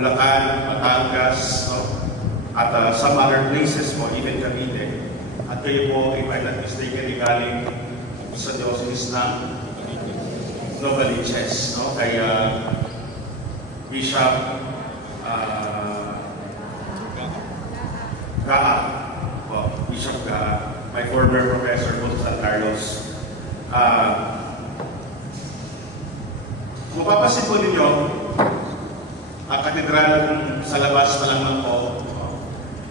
Bulacan, Batangas, no? At some other places po, even Cavite. At kayo po, if I'm not mistaken, galing sa diocese ng Novaliches, no? Kay Bishop Gaa, Bishop Gaa, my former professor po sa San Carlos. Mapapasin po ninyo, ang katedral sa labas pa lang po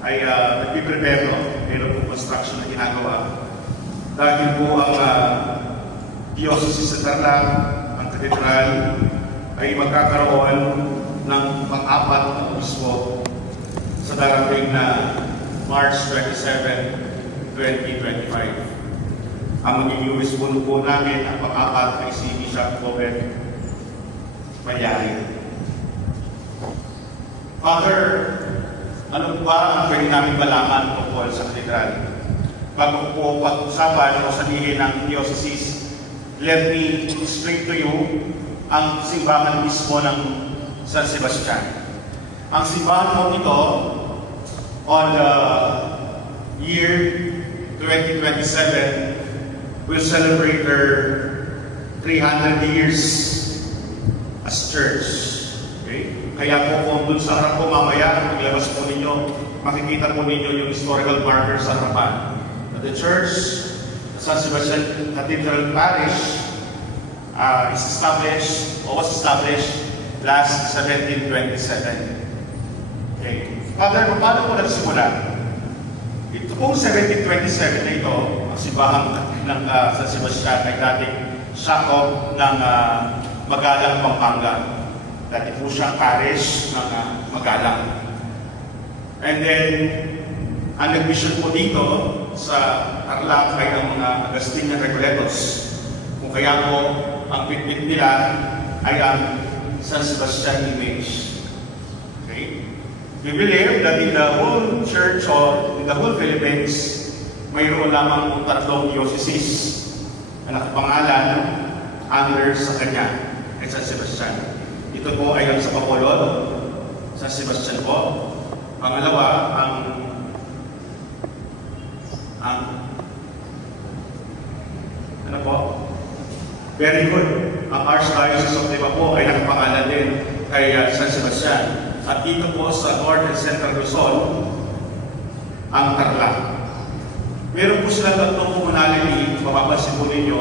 ay nagpiprepare, no? Meron po construction na ginagawa. Dahil po ang diocese sa Tarlac, ang katedral, ay magkakaroon ng pang-apat na obispo sa darating na March 27, 2025. Ang magiging obispo po namin, ang pang-apat ay si Bishop Robert Mayari. Father, ano ba ang pwede namin malaman tungkol sa katedral? Bago po pag-usapan o sabihin ng diocese, let me explain to you ang simbahan mismo ng San Sebastian. Ang simbahan mo ito, on the year 2027, will celebrate their 300 years as church. Okay? Kaya po kung dun sa harap ko mamaya, paglabas po ninyo, makikita po ninyo yung historical marker sa harapan. The church, San Sebastian Cathedral Parish, is established, or was established last 1727. Okay. Father, paano po nagsimula? Ito pong 1727 na ito, ang simbahan ng San Sebastian ay dating sakop ng Magalang, Pampanga. Dati po siyang parish ng Magalang. And then, ang nag-mission po dito sa Tarlac ay ang mga Agustinian Recoletos. Kung kaya po, ang bitbit nila ay ang San Sebastian image. Okay? We believe that in the whole church or in the whole Philippines, mayroon lamang kung tatlong dioceses na nakapangalan under sa kanya ay San Sebastian. Ito po ay ang sa Bacolod, San Sebastian po. Pangalawa, ano po? Very good. Ang Archdiocese of Limapo ay nakapangalan din kay San Sebastian. At dito po sa North and Central Luzon, ang Tarlac. Meron po sila tatlong communality, mapapansin po ninyo,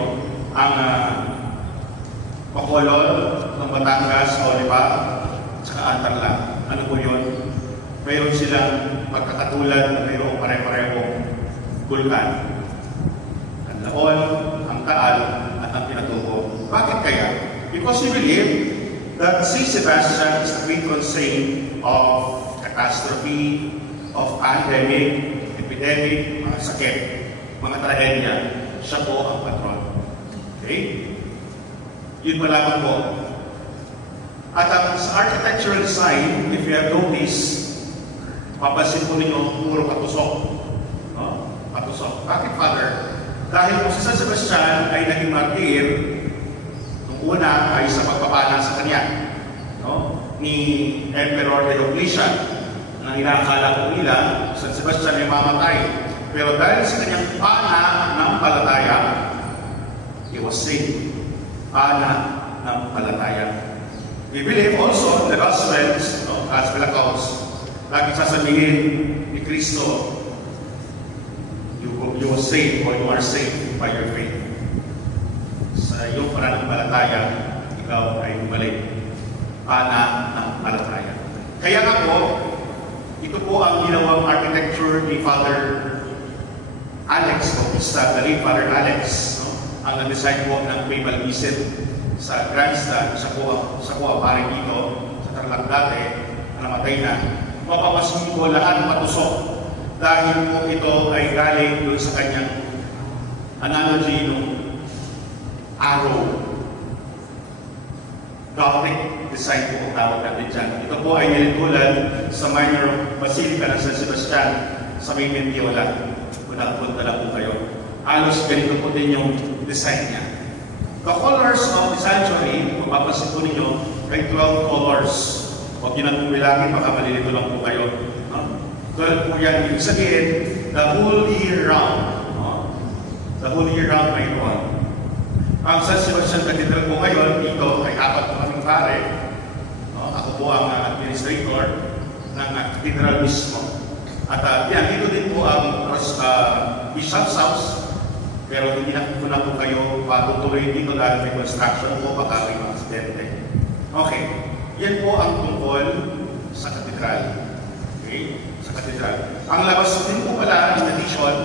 ang Bacolod, ng Batangas, Oliva, at ang Tarlac. Ano po yun? Mayroon silang pagkakatulad na mayroong pare-parehong bulkan. Ang Laon, ang Taal, at ang Pinatubo. Bakit kaya? Because we believe that St. Sebastian is the patron saint of catastrophe, of pandemic, epidemic, mga sakit, mga trahedya. Siya po ang patron. Okay? Yun pa lamang po. At sa architectural design, if you have noticed, papansin po ninyo, puro patusok. No? Patusok. Bakit, Father? Dahil kung si San Sebastian ay naging martir, nung una ay sa pagpapala sa kanya, no? Ni Emperor Diocletian, na inakala ko nila, San Sebastian ay mamatay. Pero dahil sa kanyang pana ng palataya, he was saved. Pana ng palataya. We believe also in the Gospels, no? Gospel accounts, lagi sasabihin ni Kristo, you are saved or you are saved by your faith. Sa iyong pananampalataya, ikaw ay bumalik. Pana ng palataya. Kaya nga po, ito po ang ginawang architecture ni Father Alex Bautista, the late Father Alex, no? Ang na-design po ng Papal Visit sa Grandstand, sa kuha pare dito, sa Tarlac dati, na namatay na. Mapapasin po lahat patusok dahil po ito ay galing doon sa kanyang analogy ng arrow. Gothic design po ang tawag natin dyan. Ito po ay nilitulan sa minor basilica ng San Sebastian sa may Mendiola. Kung nakapunta lang po kayo. Halos ganito po din yung design niya. The colors of the sanctuary, kung papasin po ninyo, ay 12 colors. Huwag nyo nang bilangin, baka malilito lang po kayo. 12 po yan, ibig sabihin, the whole year round. The whole year round may doon. Ang San Sebastian Cathedral po ngayon, dito ay 4 po kaming pare. Ako po ang administrator ng cathedral mismo. At yan, dito din po ang Bishop's House. Pero hindi na po kayo patutuloy dito dahil may construction po, baka may aksidente. Okay, yan po ang tungkol sa katedral. Okay, sa katedral. Ang labas din po pala, in addition,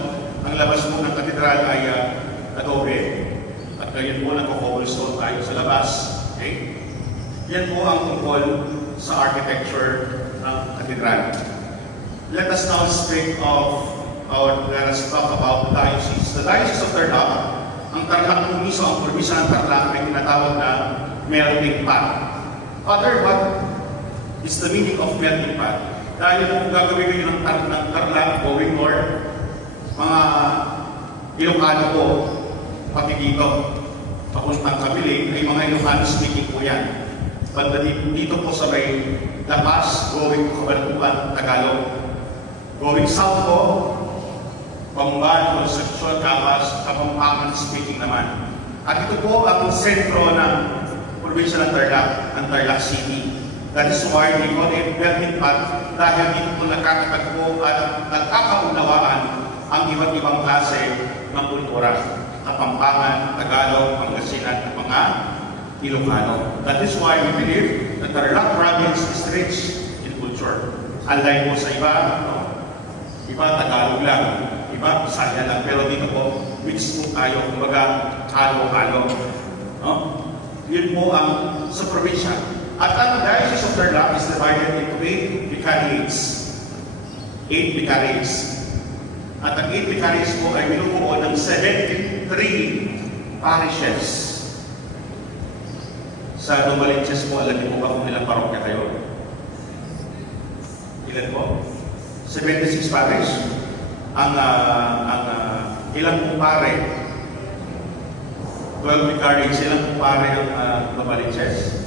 ang labas po ng katedral ay adobe. At ngayon po nagko-cobblestone tayo sa labas. Okay? Yan po ang tungkol sa architecture ng katedral. Let us now speak of, or let us talk about the diocese. The Diocese of Tarlac, ang Tarlac po mismo, ang probinsya ng Tarlac ay tinatawag na melting pot. Father, what is the meaning of melting pot? Dahil kung gagawin kayo ng Tarlac, going north, mga Ilocano po, pati dito, papuntang Kabiling, ay mga Ilocano speaking po yan. Banda dito po sa may La Paz, going to Kabanatuan, Tagalog. Going south po, Bamban, Concepcion, Cabas, Kapampangan speaking naman. At ito po ang sentro ng probinsya ng Tarlac, ang Tarlac City. That is why we call it melting pot, dahil dito po nakakatagpo at nagkakaunawaan ang iba't ibang klase ng kultura. Kapampangan, Tagalog, Pangasinan, at mga Ilocano. That is why we believe that the Tarlac province is rich in culture. Unlike po sa iba, iba Tagalog lang, iba Bisaya lang, pero dito po, mix po tayo, kumbaga, halo-halo. Yun po ang sa probinsya. At ang Diocese of Tarlac is divided into 8 vicariates. 8 vicariates. At ang 8 vicariates po ay binubuo ng 73 parishes. Sa Novaliches po, alam niyo po ba kung ilang parokya kayo? Ilan po? 76 parish. Ang ilang pong pare? 12 vicariates. Ilang pong pare ang Novaliches?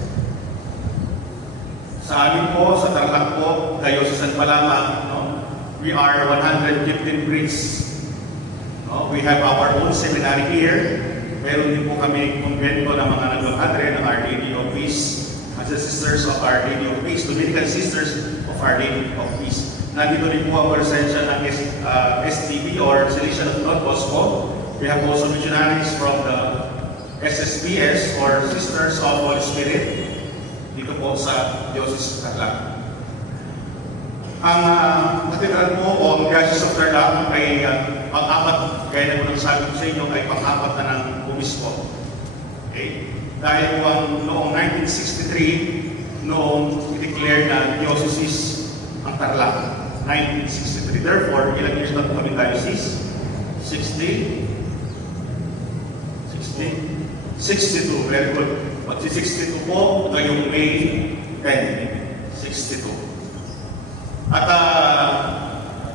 Sa amin po, sa Tarlac po, diocesan pa lamang, we are 115 priests. We have our own seminary here. Meron din po kami konvento ng mga nagpapadre ng Our Lady of Peace, as the sisters of Our Lady of Peace, Dominican Sisters of Our Lady of Peace. Nandito din po ang presensya ng STB or Salesian of Don Bosco. We have also missionaries from the SSPS or Sisters of Holy Spirit dito po sa Diocese of Tarlac. Ang katedral po o ang Diocese of Tarlac ay pang-apat, kaya na po nang sabi ko sa inyo, ay pang-apat na ng bumispo. Okay? Dahil po ang noong 1963, noong i-declare na diocese ang Tarlac. 1963. Therefore, ilang years na po kami diocese? 60? 62. Very good. Magsi-62 po ngayong May 10. 62. At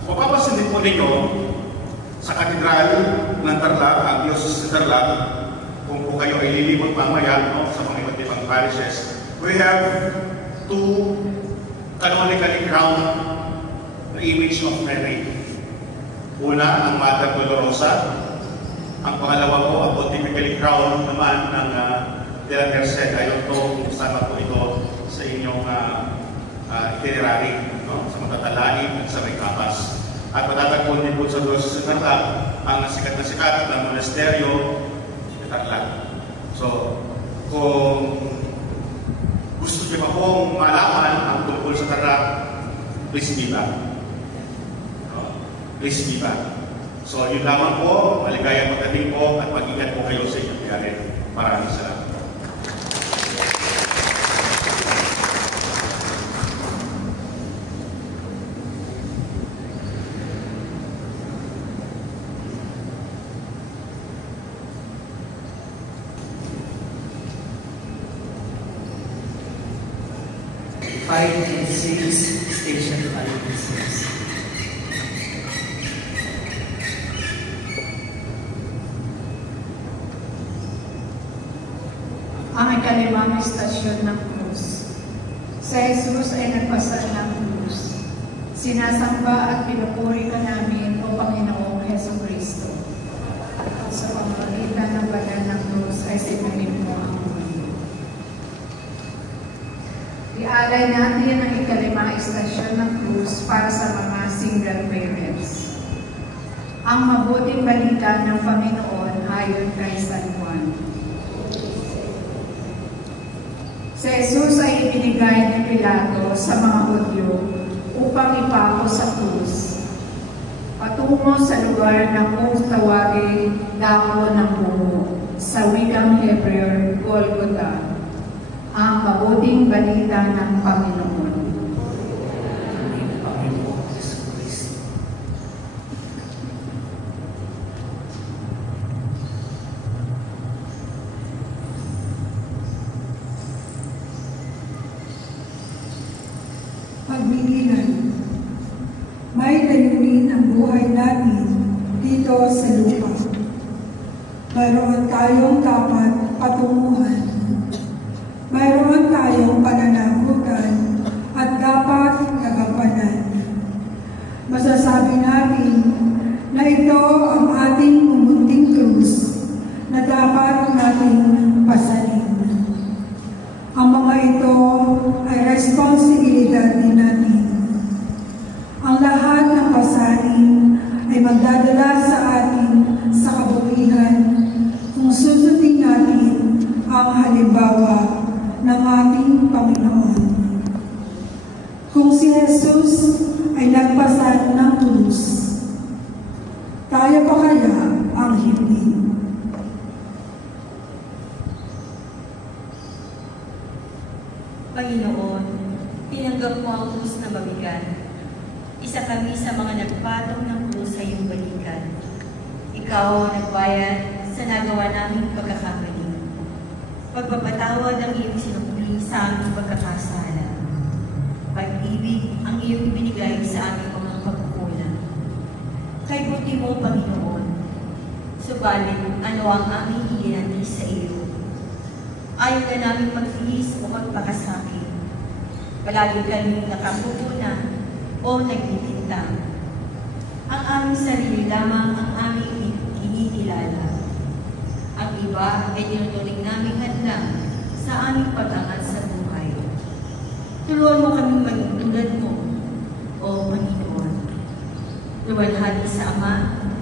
mapapasin din po ninyo sa katedral ng Tarlac, ang Diocese ng Tarlac, kung po kayo ay lilibot mamaya sa mga iba't ibang parishes, we have 2 canonically crowned na image of Mary. Una, ang Mother Dolorosa. Ang pangalawa po, ang pontifically crowned naman ng De La Merced. I don't know kung kasama po ito sa inyong itinerary, sa matatalain at sa may kapas. At matatagpon din po sa Diocese ng Tarlac ang sikat na sikat ng monasteryo sa Tarlac. So, kung gusto niyo pa pong malaman ang tungkol sa Tarlac, please be back. Please be back. So, yun lamang po. Maligayang pagdating po at mag-ingat po kayo sa inyong biyahe. Maraming salamat. Station 5 and 6. Ang ikalimang istasyon ng cruise. Si Jesus ay nagpasa ng krus. Sinasamba at pinupuri ka namin, O Panginoong Jesucristo. Sa pamamagitan ng banal ng krus ay sinalim mo ang mundo. Ialay natin ang ika-5 istasyon ng krus para sa mga single parents. Ang mabuting balita ng Panginoon ayon kay San Juan. Si Jesus ay ibinigay ni Pilato sa mga Hudyo upang ipako sa krus, patungo sa lugar na kung tawagin dako ng bungo, sa wikang Hebreo, Golgotha, ang mabuting balita ng Panginoon. Pagningilan. May layunin ang buhay natin dito sa lupa. Mayroon tayong dapat patunguhan. Mayroon tayong pananagutan at dapat nagampanan. Masasabi natin na ito ang ating mumunting krus na dapat nating pasanin. Ang mga ito ay responsibilidad din natin. Ang lahat ng pasanin ay magdadala sa atin sa kabutihan kung susundin natin ang halimbawa ng ating Panginoon. Kung si Jesus ay nagpasan ng krus, tayo pa kaya ang hindi? Panginoon, tinanggap mo ang krus na mabigat. Isa kami sa mga nagpatong ng krus sa iyong balikan. Ikaw ang nagbayad sa nagawa naming pagkakamali. Pagpapatawad ang iyong sinukli sa aming pagkakasala. Pag-ibig ang iyong ibinigay sa aming mga pagkukulang. Kay buti mo, Panginoon, subalit ano ang aming iginanti sa iyo? Ayaw na namin magtiis o magpakasakit. Palagi kami nakapupuna o nagtitintang. Ang aming sarili lamang ang aming kinikilala. Ang iba ay tinuturing naming hadlang sa aming pag-angat sa buhay. Tulungan mo kami maging tulad mo, O Panginoon. Luwalhati sa Ama,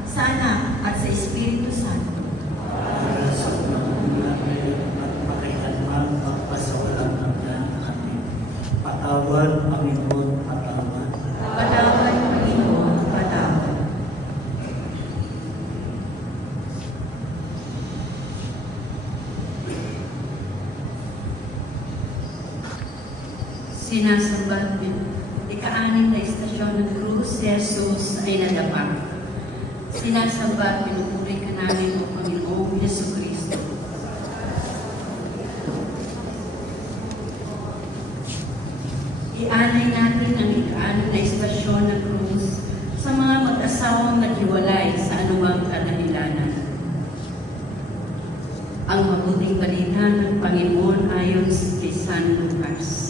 sa Anak, at sa Espiritu Santo. Patawad, Panginoon, patawad. Patawad, Panginoon, patawad. Sinasamba ika-6 na istasyon ng krus, si Jesus ay nadapa. Sinasamba at pinupuri ka namin, O Panginoong Jesucristo. Ialay natin ang ika-6 na istasyon ng krus sa mga mag-asawang naghiwalay sa anumang kadahilanan. Ang mabuting balita ng Panginoon ayon kay San Lucas.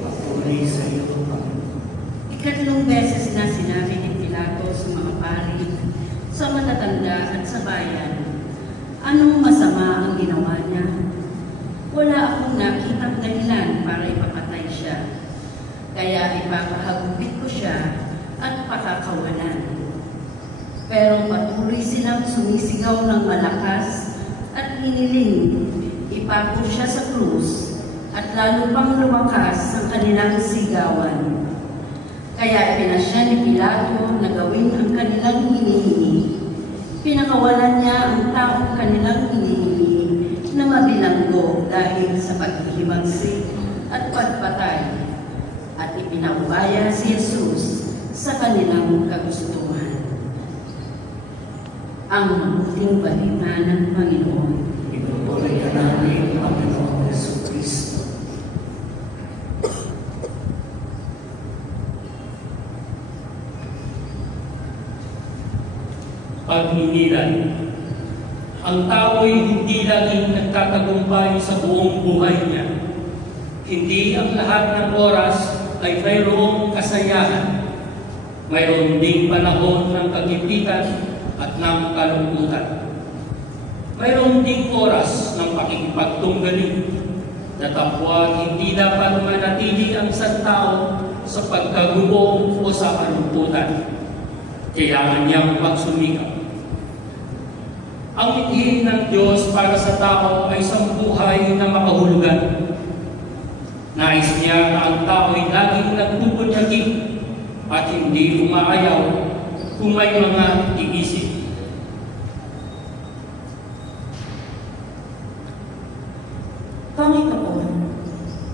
Papuri sa iyo, Panginoon. Ikatlong beses na sinabi ni Pilato sa mga pari, sa matatanda at sa bayan, anong masama ang ginawa niya? Wala akong nakitang dahilan para ipapatay siya. Kaya ipapahagupit ko siya at pakakawalan. Pero patuloy silang sumisigaw ng malakas at hiniling, ipako siya sa krus at lalo pang lumakas ang kanilang sigawan. Kaya ipinasya ni Pilato na gawin ang kanilang hinihingi. Pinakawalan niya ang taong kanilang hinihingi na mabilanggo dahil sa paghihimagsik at pagpatay. At ipinabaya si Jesus sa kanilang kagustuhan. Ang mabuting balita ng Panginoon. Pinupuri ka namin, Panginoong Jesucristo. Pagningilan. Ang tao'y hindi laging nagtatagumpay sa buong buhay niya. Hindi ang lahat ng oras ay mayroong kasayahan. Mayroon ding panahon ng kagipitan at ng kalungkutan. Mayroon ding oras ng pakikipagtunggali na tapwa hindi dapat manatili ang isang tao sa pagkagubo o sa kalungkutan. Kailangan niyang magsumikap. Ang mithin ng Diyos para sa tao ay isang buhay na makahulugan. Nais niya na ang tao ay laging nagpupunyagi at hindi umaayaw kung may mga iisip. Panginoon,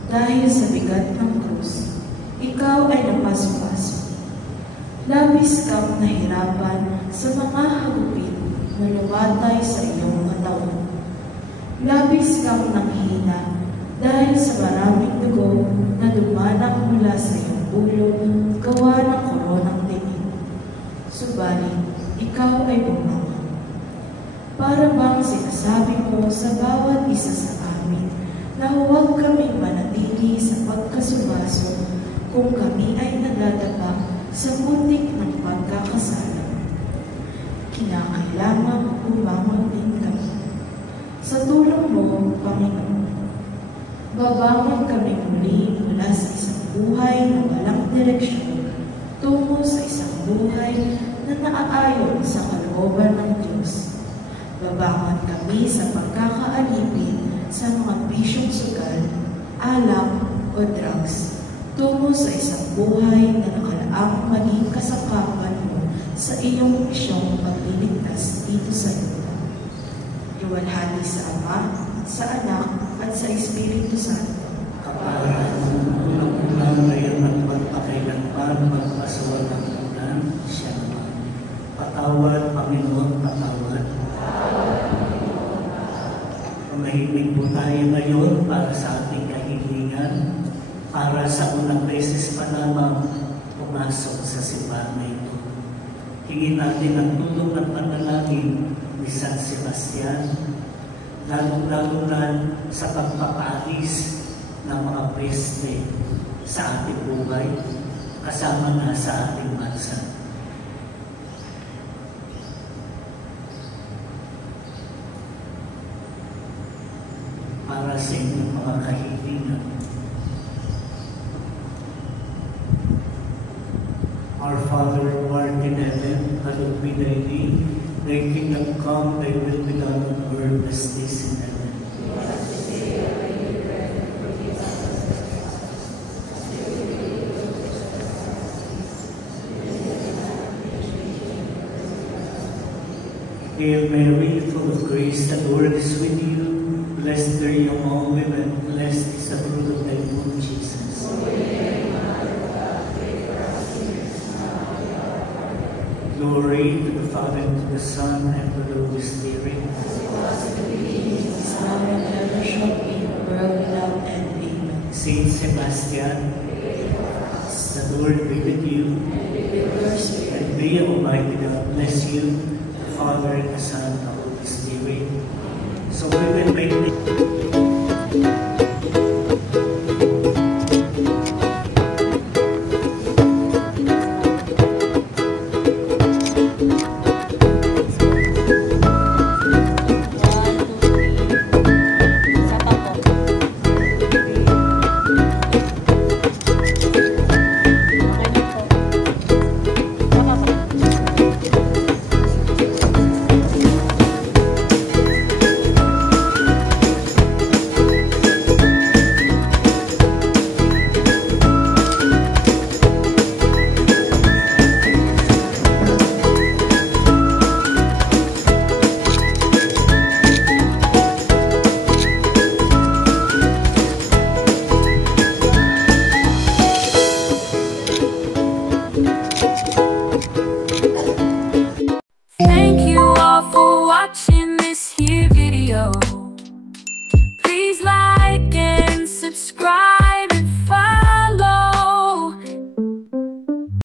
dahil sa bigat ng krus, ikaw ay napasok-pasok. Labis kang nahirapan sa mga hagupit na lumatay sa iyong katawan. Labis kang nanghina dahil sa maraming dugo na dumanang mula sa iyong ulo gawa ng koronang tinig. Subalit, ikaw ay bumangon. Para bang sinasabi mo sa bawat isa sa amin na huwag kaming manatili sa pagkasubaso kung kami ay nadadapa sa muntik ng pagkakasala. Kinakailangan bumangon din kami. Sa tulong mo, Panginoon, babangon kami muli mula sa isang buhay na walang direksyon tungo sa isang buhay na naaayon sa kalooban ng Diyos. Babangon kami sa pagkakaalipin sa mga bisyong sugal, alak o drugs, tungo sa isang buhay na nakalaang maging kasangkapan mo sa iyong misyong pagliligtas dito sa lupa. Luwalhati sa Ama, sa Anak, at sa Espiritu Santo. Kaparahan ng ulang ngayon at magpakailanman magpasawag ng ulan, siya naman. Patawad, Panginoon, patawad. Pumahimik po tayo ngayon para sa ating kahilingan, para sa unang beses pa lamang pumasok sa simbahan na ito. Hingin natin ang tulong at panalangin ni San Sebastian, lalong-lalo na sa pagpapaalis ng mga peste sa ating buhay, kasama na sa ating bansa. Para sa inyong mga kahilingan, Our Father who art in heaven, hallowed be thy name. Thy kingdom come, thy will be done on earth as it is in heaven. Hail Mary, full of grace, the Lord is with you. Blessed are you among women, blessed is the fruit of thy womb, Jesus. Glory to the Father, and to the Son, and to the Holy Spirit. As it was in the beginning, is now, and ever shall be, world without end. Amen. Saint Sebastian, the Lord be with you, And with your spirit, and may Almighty God bless you, the Father, and the Son,